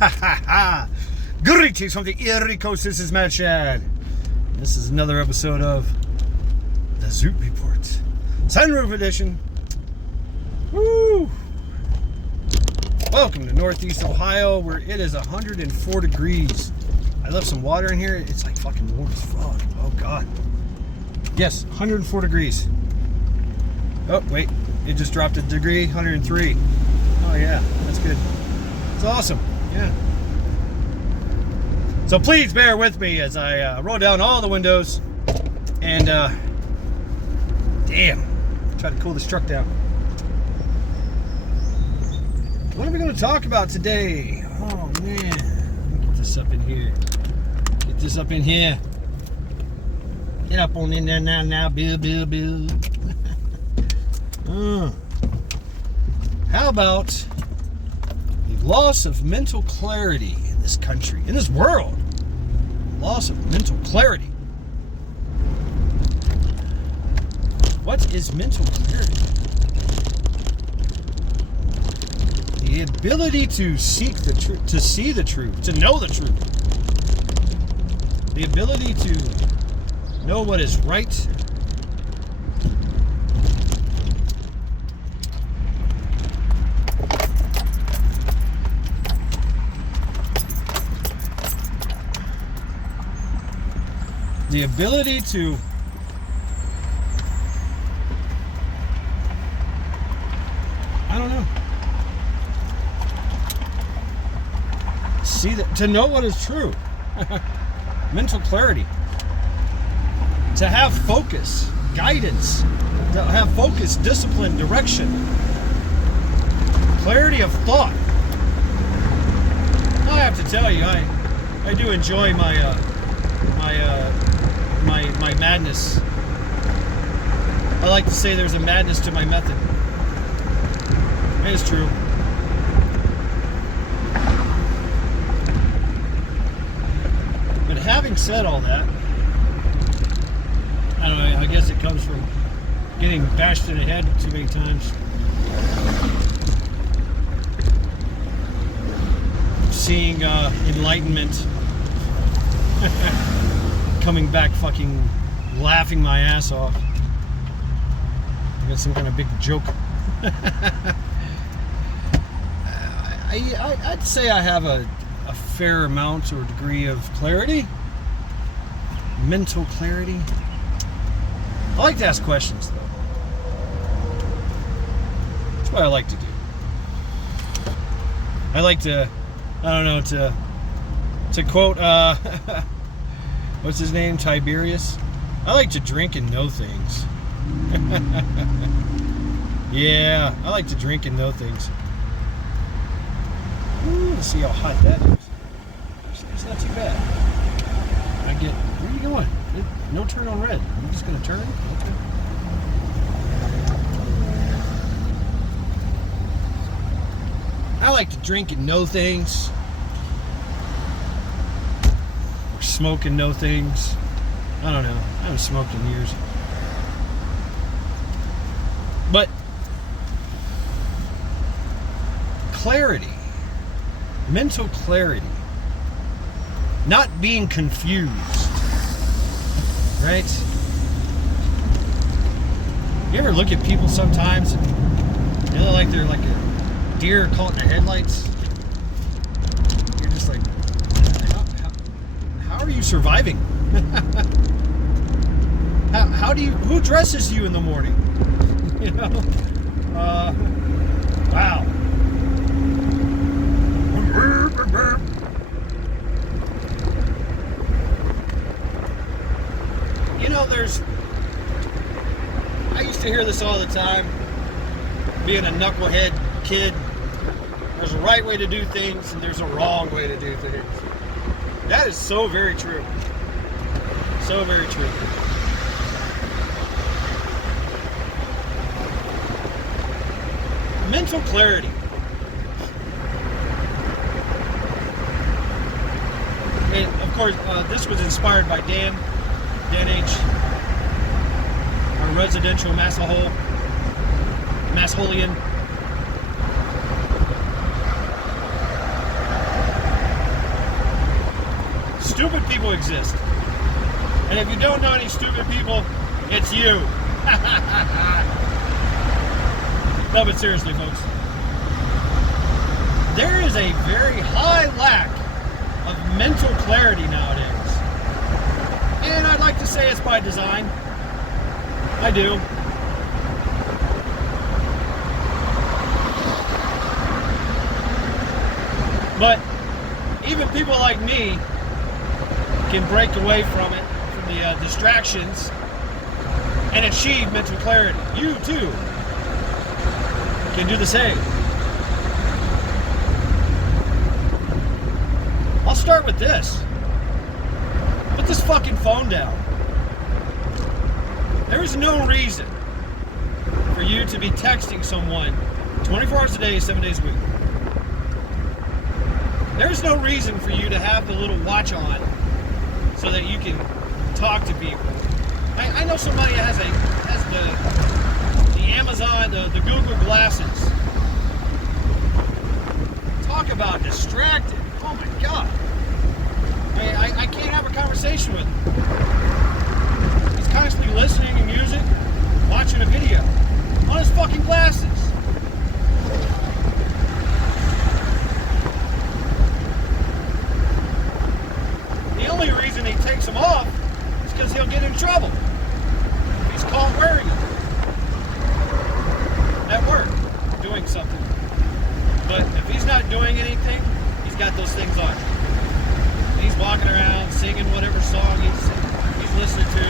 Ha ha ha! Greetings from the Erie Coast. This is Matt Shad. This is another episode of the Zoot Report, Sunroof edition. Woo! Welcome to Northeast Ohio, where it is 104 degrees. I left some water in here. It's like fucking warm as fuck. Oh god. Yes, 104 degrees. Oh wait, it just dropped a degree. 103. Oh yeah, that's good. It's awesome. Yeah. So please bear with me as I roll down all the windows and damn, try to cool this truck down. What are we going to talk about today? Oh man, let me get this up in here. Get this up in here. Get up on in there now, Bill. How about the loss of mental clarity in this country, in this world? Loss of mental clarity. What is mental clarity? The ability to seek the truth, to see the truth, to know the truth. The ability to know what is right. The ability to see that, to know what is true. Mental clarity. To have focus, guidance, to have focus, discipline, direction, clarity of thought. I have to tell you, I do enjoy my madness. I like to say there's a madness to my method. It is true. But having said all that, I don't know, I guess it comes from getting bashed in the head too many times. Seeing enlightenment coming back fucking laughing my ass off. I got some kind of big joke. I'd say I have a fair amount or degree of clarity. Mental clarity. I like to ask questions though. That's what I like to do. I like to, I don't know, to quote what's his name? Tiberius. I like to drink and know things. Yeah, I like to drink and know things. Ooh, let's see how hot that is. It's not too bad. Where are you going? No turn on red. I'm just going to turn. Okay. I like to drink and know things. Or smoke and know things. I don't know. I haven't smoked in years. But clarity. Mental clarity. Not being confused. Right? You ever look at people sometimes and they look like they're like a deer caught in the headlights? You're just like, how are you surviving? Who dresses you in the morning? You know? Wow. You know, I used to hear this all the time, being a knucklehead kid. There's a right way to do things and there's a wrong way to do things. That is so very true. So very true. Mental clarity. And of course, this was inspired by Dan H., our residential Massholian. stupid people exist. And if you don't know any stupid people, it's you. No, but seriously, folks. There is a very high lack of mental clarity nowadays. And I'd like to say it's by design. I do. But even people like me can break away from it, from the distractions, and achieve mental clarity. You too can do the same. I'll start with this. Put this fucking phone down. There is no reason for you to be texting someone 24 hours a day, 7 days a week. There's no reason for you to have the little watch on so that you can talk to people. I know somebody has the Amazon, the Google glasses. Talk about distracted. Oh my God. I can't have a conversation with him. He's constantly listening to music, watching a video on his fucking glasses. The only reason he takes them off is because he'll get in trouble if he's caught wearing them at work, doing something. But if he's not doing anything, he's got those things on. He's walking around singing whatever song he's listening to.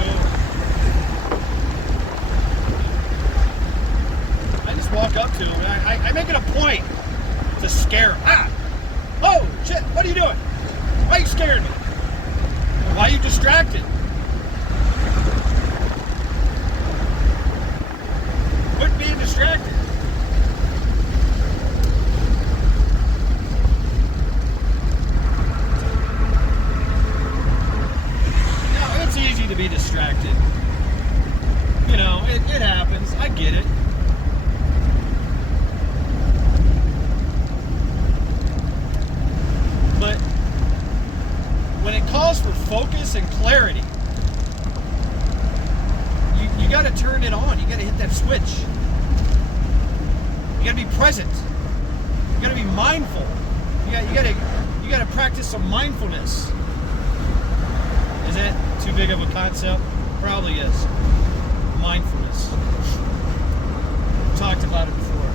I just walk up to him and I make it a point to scare him. Ah! Oh, shit, what are you doing? Why are you scaring me? Why are you distracted? Quit being distracted. It's easy to be distracted. You know, it happens. I get it. But when it calls for focus and clarity, you got to turn it on. You got to hit that switch. You got to be present. You got to be mindful. You got to practice some mindfulness. Is it too big of a concept? Probably is. Mindfulness. We've talked about it before.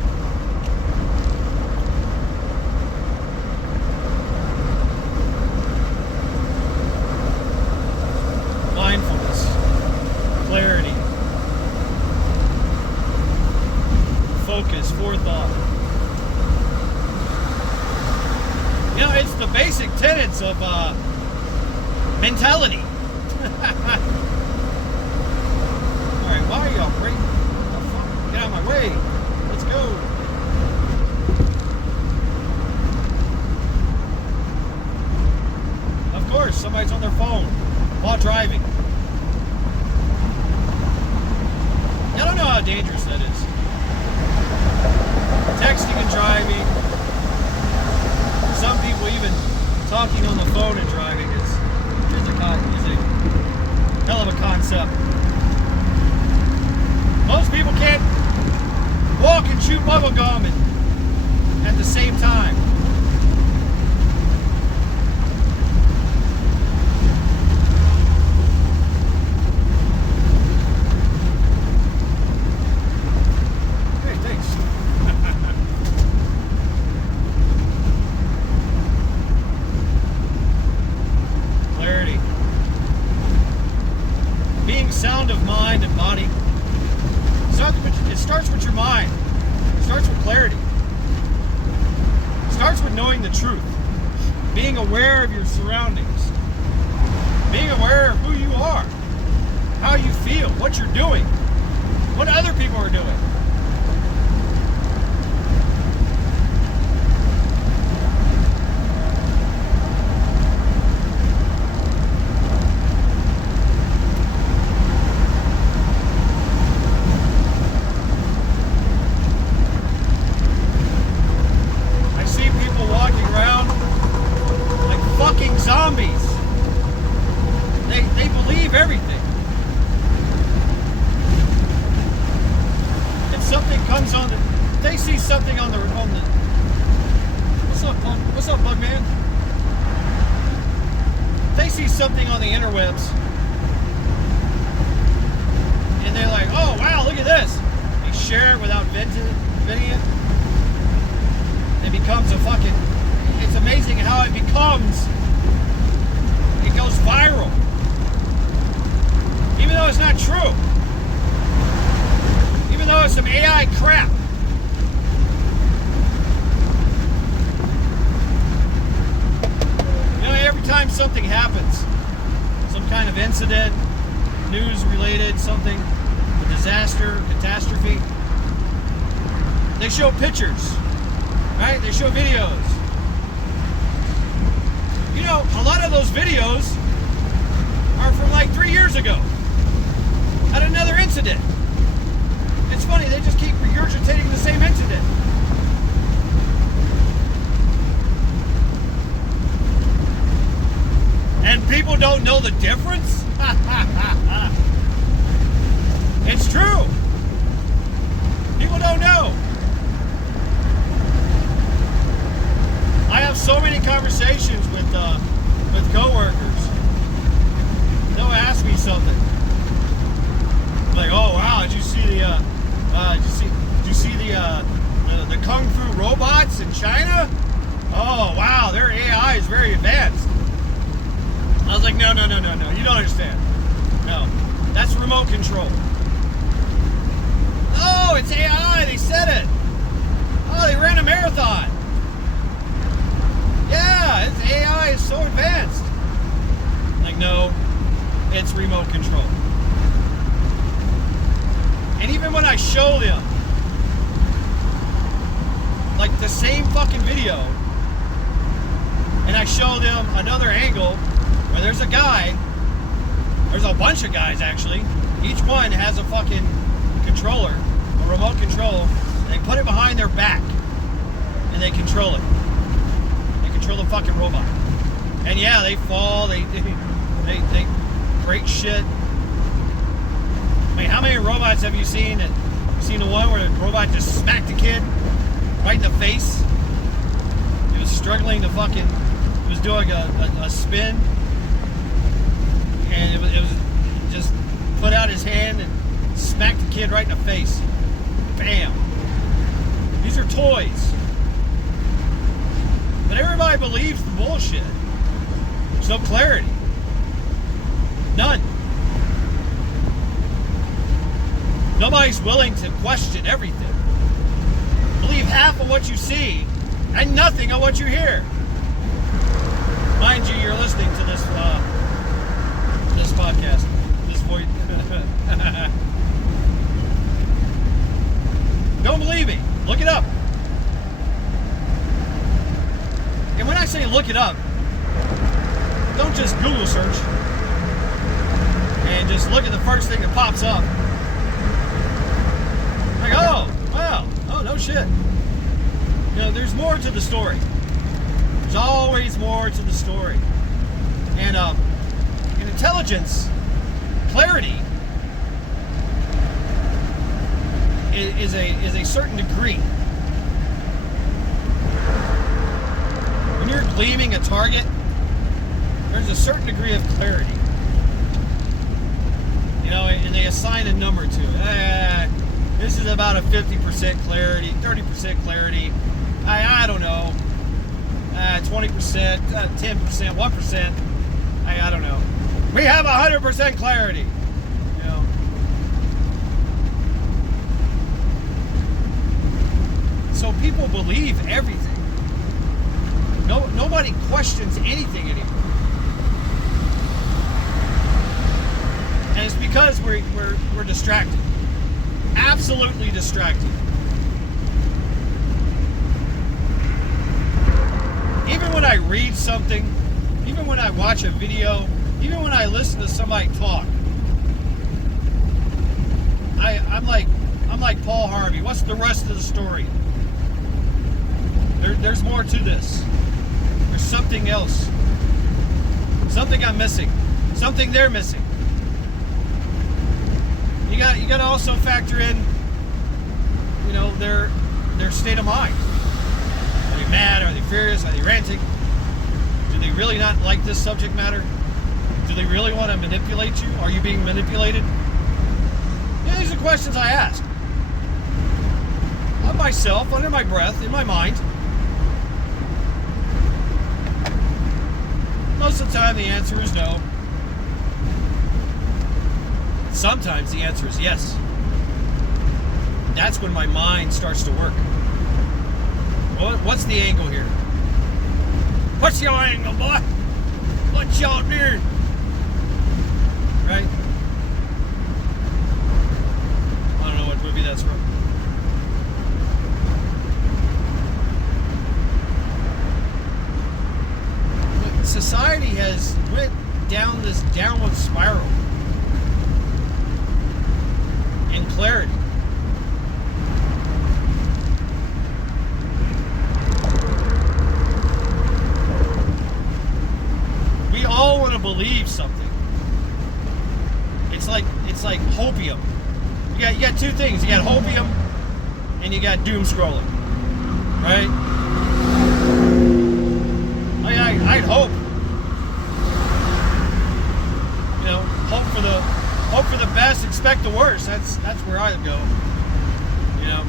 Mindfulness. Clarity. Focus. Forethought. You know, it's the basic tenets of mentality. Alright, why are y'all breaking? Get out of my way. Let's go. Of course, somebody's on their phone while driving. I don't know how dangerous that is. Texting and driving. Some people even talking on the phone and driving is a hell of a concept. Most people can't walk and chew bubble gum at the same time. Hey, thanks. Clarity. Being sound of mind and body. It starts with your mind. It starts with clarity. It starts with knowing the truth. Being aware of your surroundings. Being aware of who you are. How you feel. What you're doing. What other people are doing. Zombies. What's up, Bugman? They see something on the interwebs and they're like, oh wow, look at this. They share it without venting it. It becomes a fucking, it's amazing how it goes viral. Even though it's not true. Even though it's some AI crap. You know, every time something happens, some kind of incident, news related, something, a disaster, catastrophe, they show pictures, right? They show videos. You know, a lot of those videos are from like 3 years ago at another incident. It's funny, they just keep regurgitating the same incident. And people don't know the difference? It's true. People don't know. I have so many conversations with coworkers. They'll ask me something. Like, oh wow, did you see the kung fu robots in China? Oh wow, their AI is very advanced. I was like, no, you don't understand. No, that's remote control. Oh, it's AI, they said it. Oh, they ran a marathon. Yeah, it's AI is so advanced. Like, no, it's remote control. And even when I show them, like the same fucking video, and I show them another angle where there's a guy, there's a bunch of guys actually, each one has a fucking controller, a remote control, and they put it behind their back, and they control it. They control the fucking robot. And yeah, they fall, they break shit. I mean, how many robots have you seen? You've seen the one where the robot just smacked the kid right in the face? He was struggling to fucking, he was doing a spin, and it was just put out his hand and smacked the kid right in the face. Bam. These are toys. But everybody believes the bullshit. There's no clarity. None. Nobody's willing to question everything. Believe half of what you see and nothing of what you hear. Mind you, you're listening to this this podcast. This voice. Don't believe me. Look it up. And when I say look it up, don't just Google search and just look at the first thing that pops up. Like, oh, wow, oh, no shit. You know, there's more to the story. There's always more to the story. And in intelligence, clarity is a certain degree. When you're gleaming a target, there's a certain degree of clarity. You know, and they assign a number to it. This is about a 50% clarity, 30% clarity. I don't know. 20%, 10%, 1%. I don't know. We have 100% clarity. You know. So people believe everything. Nobody questions anything anymore. And it's because we're distracted. Absolutely distracted. Even when I read something, even when I watch a video, even when I listen to somebody talk, I'm like Paul Harvey. What's the rest of the story? There's more to this. There's something else. Something I'm missing. Something they're missing. You got to also factor in, you know, their state of mind. Are they mad? Are they furious? Are they ranting? Do they really not like this subject matter? Do they really want to manipulate you? Are you being manipulated? Yeah, these are questions I ask. Of myself, under my breath, in my mind. Most of the time the answer is no. Sometimes the answer is yes. That's when my mind starts to work. What's the angle here? What's your angle, boy? What y'all doing? Right? I don't know what movie that's from. But society has went down this downward spiral in clarity. We all want to believe something. It's like hopium. You got two things. You got hopium and you got doom scrolling. Right? I'd hope. You know, hope for the best, expect the worst. That's where I'd go. You know.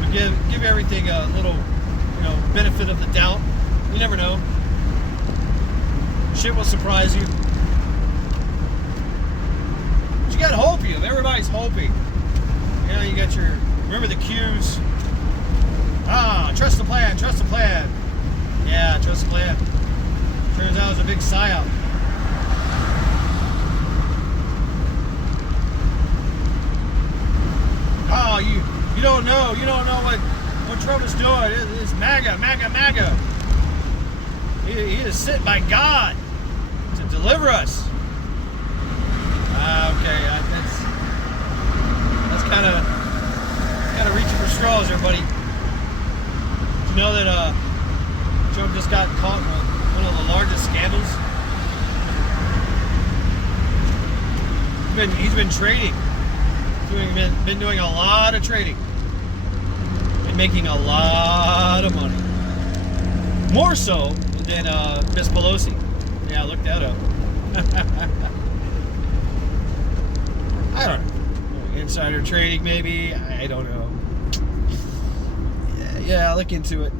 But give everything a little, you know, benefit of the doubt. You never know. Shit will surprise you. But you got hopium. Everybody's hoping. You know, you got your, remember the cues. Trust the plan, trust the plan. Yeah, trust the plan. Turns out it was a big psyop. Oh, you don't know what Trump is doing. It's MAGA. He is sent by God to deliver us. Okay, that's kind of reaching for straws there, buddy. Did you know that Trump just got caught in one of the largest scandals? He's been trading. Been doing a lot of trading and making a lot of money. More so than Miss Pelosi. Yeah, look that up. I don't know. Insider trading, maybe. I don't know. Yeah, look into it.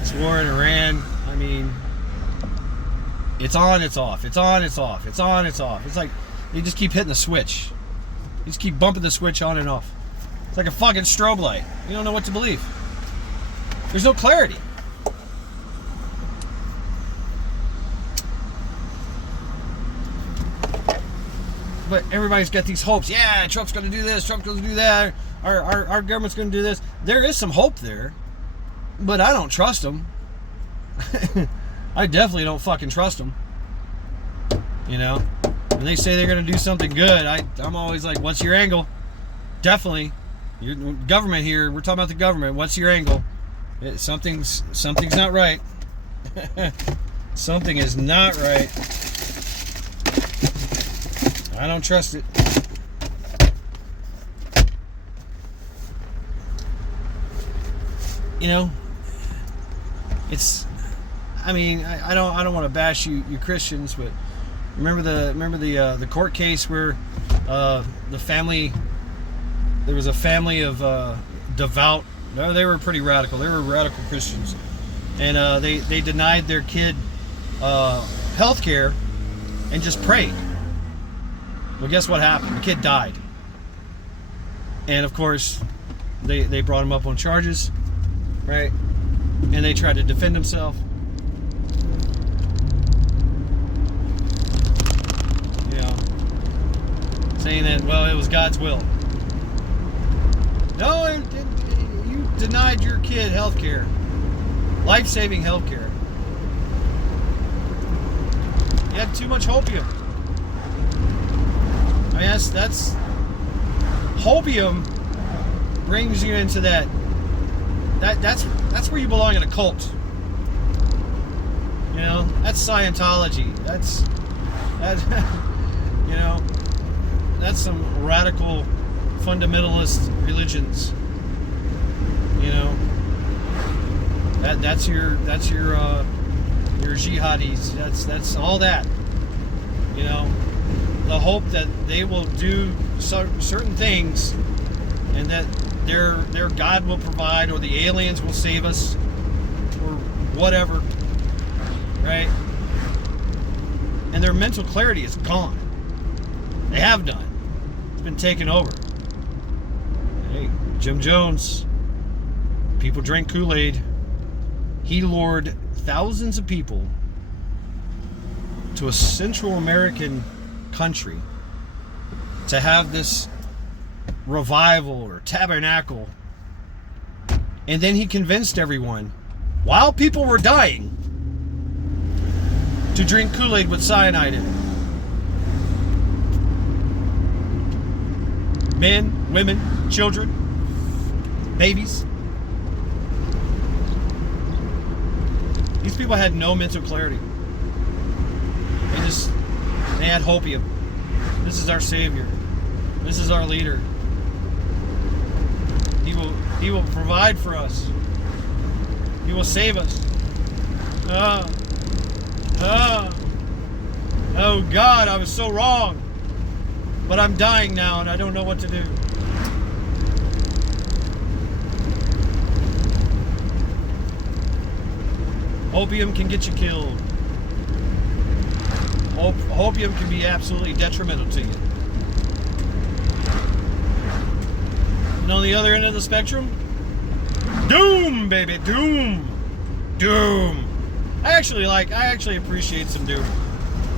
This war in Iran, I mean, it's on, it's off. It's on, it's off. It's on, it's off. It's like they just keep hitting the switch. You just keep bumping the switch on and off. It's like a fucking strobe light. You don't know what to believe. There's no clarity. But everybody's got these hopes. Yeah, Trump's going to do this. Trump's going to do that. Our government's going to do this. There is some hope there. But I don't trust them. I definitely don't fucking trust them. You know? When they say they're going to do something good, I'm always like, what's your angle? Definitely. Your government here. We're talking about the government. What's your angle? Something's not right. Something is not right. I don't trust it. You know, it's. I mean, I don't want to bash you Christians, but remember the court case where the family, there was a family of devout. No, they were pretty radical. They were radical Christians, and they denied their kid health care and just prayed. Well, guess what happened? The kid died. And of course, they brought him up on charges, right? And they tried to defend himself. You know, saying that, well, it was God's will. No, you denied your kid health care. Life-saving health care. You had too much hopium. I mean, that's hopium brings you into that's where you belong in a cult. You know, that's Scientology. That you know, that's some radical fundamentalist religions. You know, that's your jihadis. That's all that. You know, the hope that they will do certain things, and that their God will provide, or the aliens will save us, or whatever, right? And their mental clarity is gone. They have done. It's been taken over. Hey, Jim Jones. People drank Kool-Aid. He lured thousands of people to a Central American country to have this revival or tabernacle. And then he convinced everyone, while people were dying, to drink Kool-Aid with cyanide in it. Men, women, children, babies. These people had no mental clarity. They had hopium. This is our Savior. This is our leader. He will provide for us. He will save us. Oh God, I was so wrong. But I'm dying now and I don't know what to do. Opium can get you killed. Opium can be absolutely detrimental to you. And on the other end of the spectrum, doom, baby, doom. Doom. I actually appreciate some doom.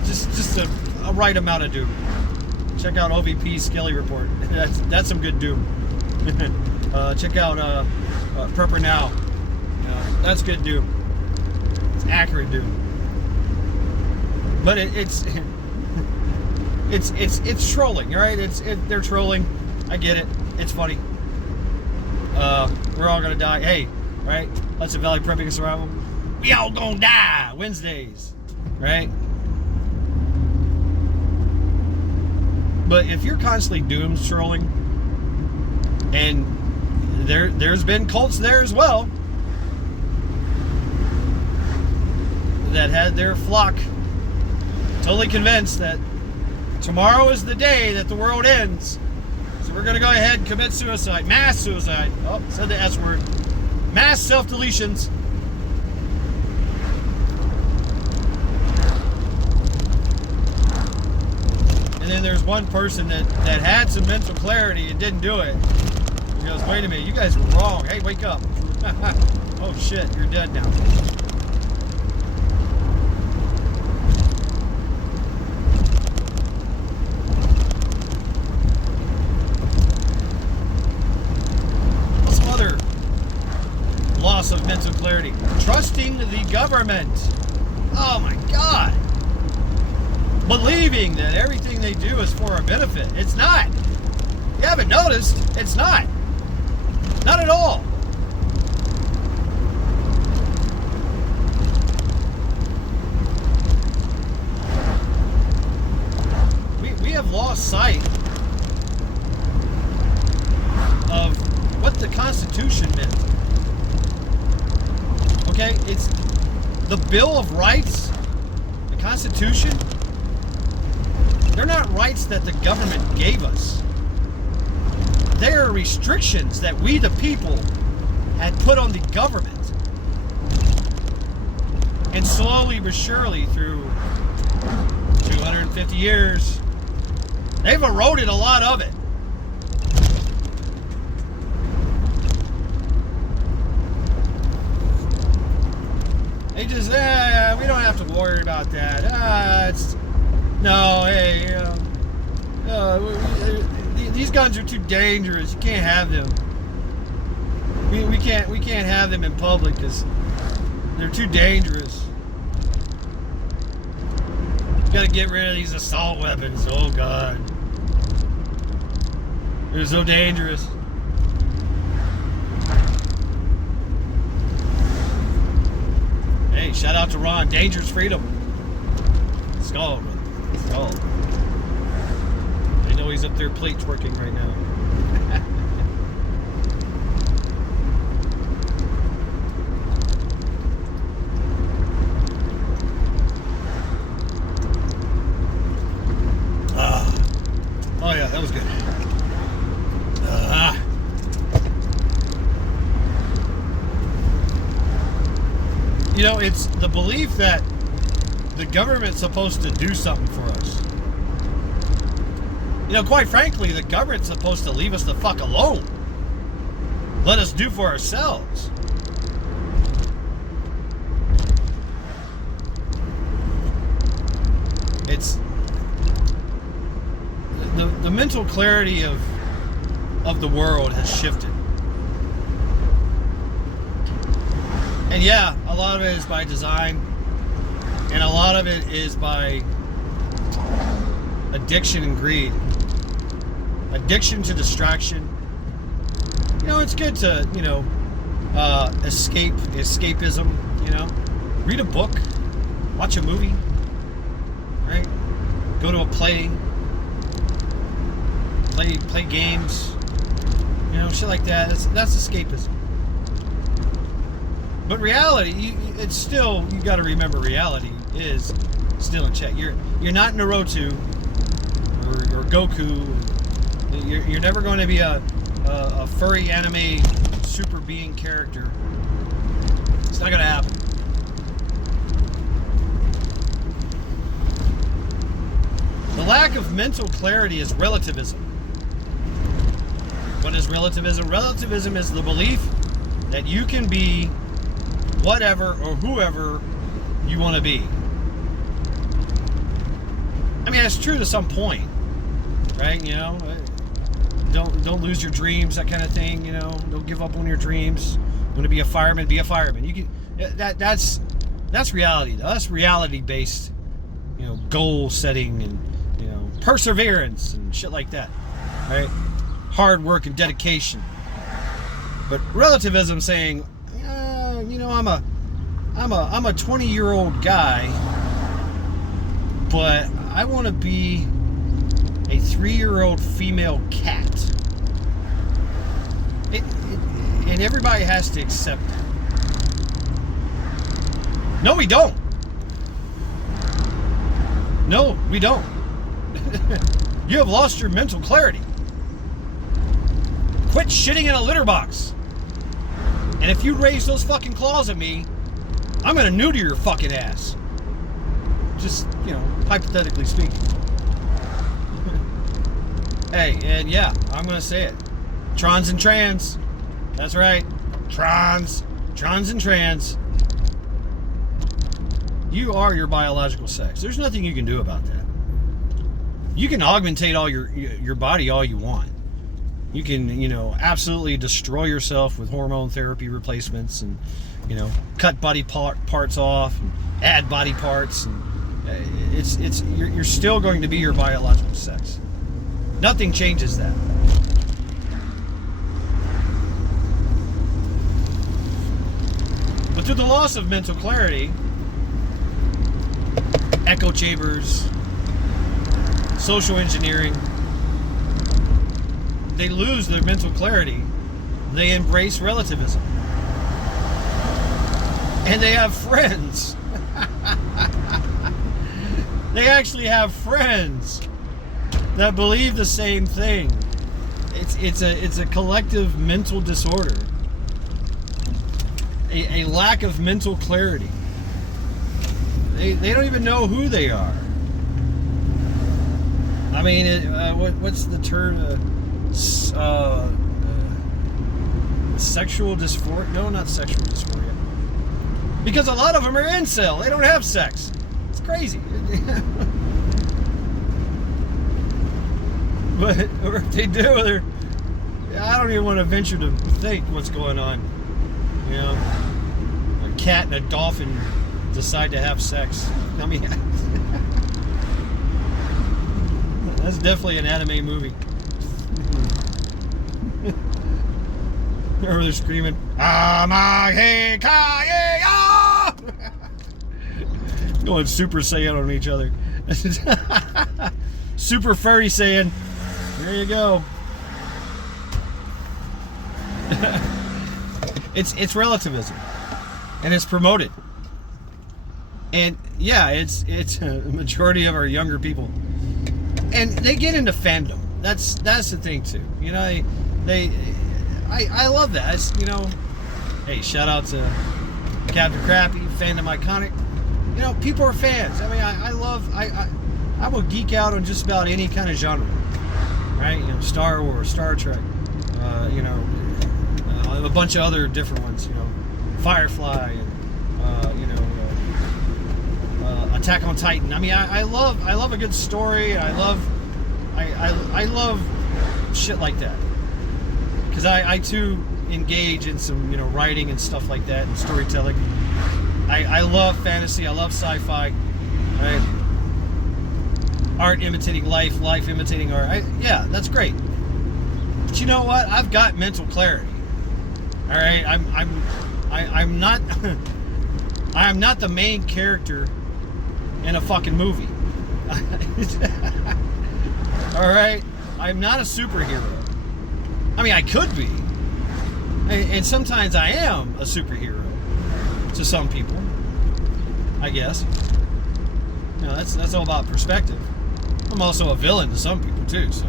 Just a right amount of doom. Check out OVP's Skelly Report. That's some good doom. Check out Prepper Now. That's good doom. It's accurate doom. But it's trolling, right? They're trolling. I get it. It's funny. We're all gonna die. Hey, right? Hudson Valley Prepping and Survival. We all gonna die Wednesdays, right? But if you're constantly doom trolling, and there's been cults there as well that had their flock totally convinced that tomorrow is the day that the world ends, so we're gonna go ahead and commit suicide, mass suicide. Oh, said the S word. Mass self-deletions. And then there's one person that had some mental clarity and didn't do it. He goes, wait a minute, you guys were wrong. Hey, wake up. Oh shit, you're dead now. What's some other loss of mental clarity? Trusting the government. Oh my God. Believing that everything they do is for our benefit. It's not. You haven't noticed? It's not. Not at all. We have lost sight of what the Constitution meant. Okay? It's the Bill of Rights, the Constitution. They're not rights that the government gave us. They are restrictions that we, the people, had put on the government. And slowly but surely, through 250 years, they've eroded a lot of it. They just, we don't have to worry about that. No, hey, these guns are too dangerous. You can't have them. We can't have them in public because they're too dangerous. You got to get rid of these assault weapons. Oh God, they're so dangerous. Hey, shout out to Ron. Dangerous freedom. Skull, brother. Skull. I know he's up there plate twerking right now. Oh yeah, that was good. You know, it's the belief that the government's supposed to do something for us. You know, quite frankly, the government's supposed to leave us the fuck alone. Let us do for ourselves. It's the mental clarity of the world has shifted. And yeah, a lot of it is by design, and a lot of it is by addiction and greed. Addiction to distraction. You know, it's good to, you know, escapism, you know. Read a book, watch a movie, right? Go to a play games, you know, shit like that. That's escapism. But reality, it's still, you got to remember, reality is still in check. You're not Naruto or Goku. You're never going to be a furry anime super being character. It's not going to happen. The lack of mental clarity is relativism. What is relativism? Relativism is the belief that you can be whatever or whoever you want to be. I mean, that's true to some point, right? You know, don't lose your dreams, that kind of thing. You know, don't give up on your dreams. You want to be a fireman? Be a fireman. You can. That's reality. That's reality-based, you know, goal setting and, you know, perseverance and shit like that, right? Hard work and dedication. But relativism saying, you know, I'm a 20-year-old guy, but I want to be a 3-year-old female cat. And everybody has to accept that. No, we don't. No, we don't. You have lost your mental clarity. Quit shitting in a litter box. And if you raise those fucking claws at me, I'm gonna neuter your fucking ass. Just, you know, hypothetically speaking. Hey, and yeah, I'm gonna say it. Trons and trans. That's right. Trons and trans. You are your biological sex. There's nothing you can do about that. You can augmentate all your body all you want. You can, you know, absolutely destroy yourself with hormone therapy replacements and, you know, cut body parts off and add body parts. And you're still going to be your biological sex. Nothing changes that. But through the loss of mental clarity, echo chambers, social engineering, they lose their mental clarity. They embrace relativism. And they have friends. They actually have friends that believe the same thing. It's a collective mental disorder. A lack of mental clarity. They don't even know who they are. I mean, what's the term? Sexual dysphoria? No, not sexual dysphoria. Because a lot of them are incel. They don't have sex. It's crazy. But or if they do, I don't even want to venture to think what's going on. You know, a cat and a dolphin decide to have sex. I mean, that's definitely an anime movie. Or they're screaming, going Super Saiyan on each other. Super Furry Saiyan. There you go. It's relativism, and it's promoted. And yeah, it's a majority of our younger people, and they get into fandom. That's the thing too. You know, I love that. It's, you know, hey, shout out to Captain Crappy, Fandom Iconic. You know, people are fans. I mean, I will geek out on just about any kind of genre, right? You know, Star Wars, Star Trek, you know, a bunch of other different ones. You know, Firefly, and you know, Attack on Titan. I mean, I love a good story. I love shit like that, because I too engage in some, you know, writing and stuff like that, and storytelling. I love fantasy. I love sci-fi. Right? Art imitating life, life imitating art. Yeah, that's great. But you know what? I've got mental clarity. All right, I'm not I'm not the main character in a fucking movie. All right, I'm not a superhero. I mean, I could be, and sometimes I am a superhero to some people, I guess. You know, that's all about perspective. I'm also a villain to some people too. So,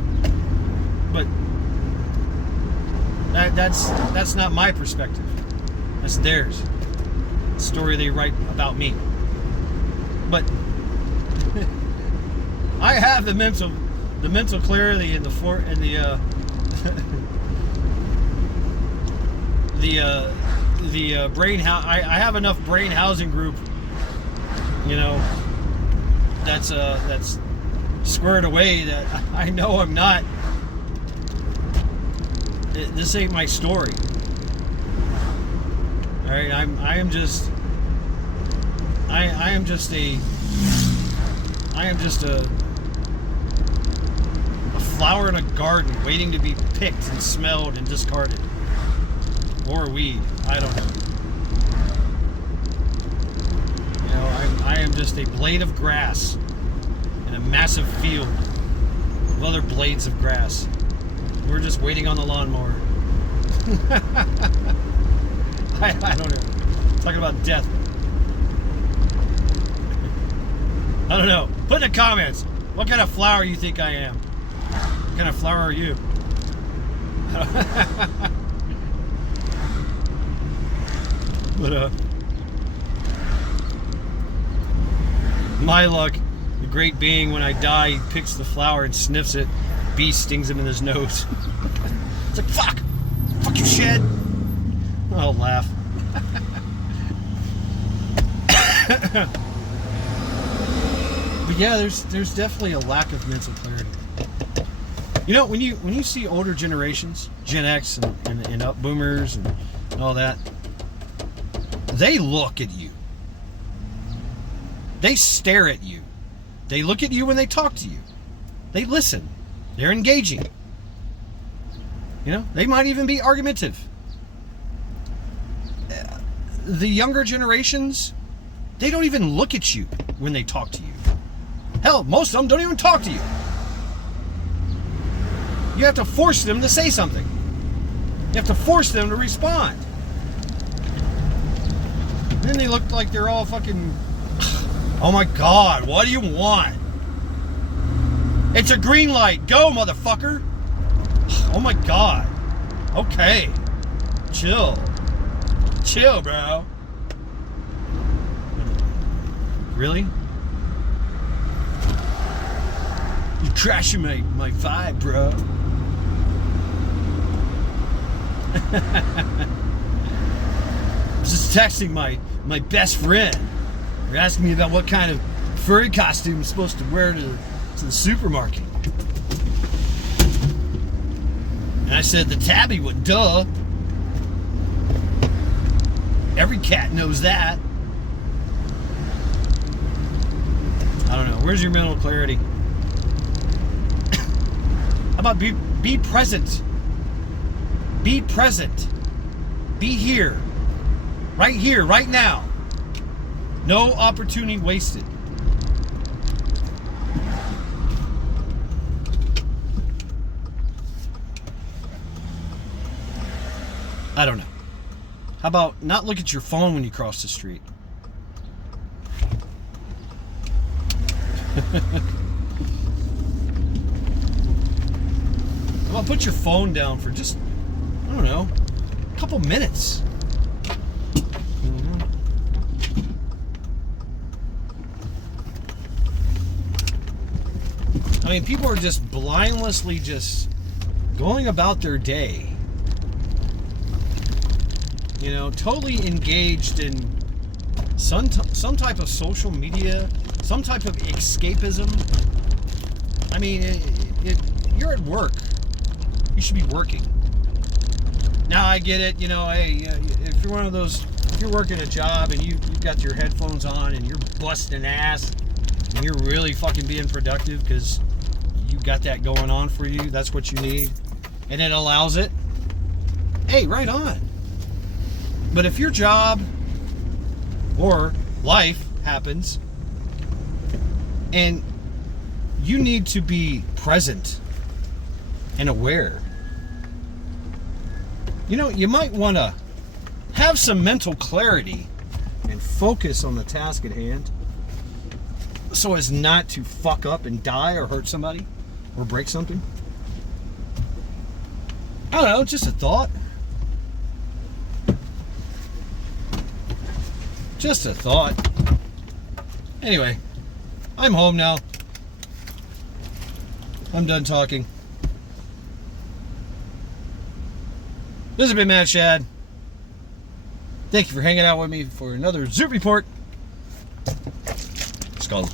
but that's not my perspective. That's theirs. The story they write about me. But I have the mental clarity and the brain. I have enough brain housing group. You know, that's squared away that I know I'm not. This ain't my story. All right, I am just a flower in a garden waiting to be picked and smelled and discarded. Or weed. I don't know. You know, I am just a blade of grass in a massive field of other blades of grass. We're just waiting on the lawnmower. I don't know. Talking about death. I don't know. Put in the comments what kind of flower you think I am. What kind of flower are you? But my luck, the great being, when I die, he picks the flower and sniffs it. Bee stings him in his nose. It's like, fuck you, shed. I'll laugh. But yeah, there's definitely a lack of mental clarity. You know, when you see older generations, Gen X and up boomers and all that, they look at you. They stare at you. They look at you when they talk to you. They listen. They're engaging. You know, they might even be argumentative. The younger generations, they don't even look at you when they talk to you. Hell, most of them don't even talk to you. You have to force them to say something. You have to force them to respond. And then they look like they're all fucking, oh my God, what do you want? It's a green light. Go, motherfucker. Oh my God. Okay. Chill. Chill, bro. Really? You're trashing my vibe, bro. I was just texting my best friend. They're asking me about what kind of furry costume I'm supposed to wear to the supermarket. And I said the tabby one, duh. Every cat knows that. I don't know. Where's your mental clarity? How about be present? Be present. Be here. Right here, right now. No opportunity wasted. I don't know. How about not look at your phone when you cross the street? How about put your phone down for just, I don't know, a couple minutes? I mean, people are just blindlessly just going about their day. You know, totally engaged in some type of social media, some type of escapism. I mean, you're at work. You should be working. Now, I get it. You know, hey, if you're one of those, if you're working a job and you've got your headphones on and you're busting ass and you're really fucking being productive because you got that going on for you, that's what you need, and it allows it, hey, right on. But if your job or life happens and you need to be present and aware, you know, you might want to have some mental clarity and focus on the task at hand so as not to fuck up and die or hurt somebody or break something. I don't know, just a thought. Just a thought. Anyway, I'm home now. I'm done talking. This has been Mad Shad. Thank you for hanging out with me for another Zoot Report. Skull.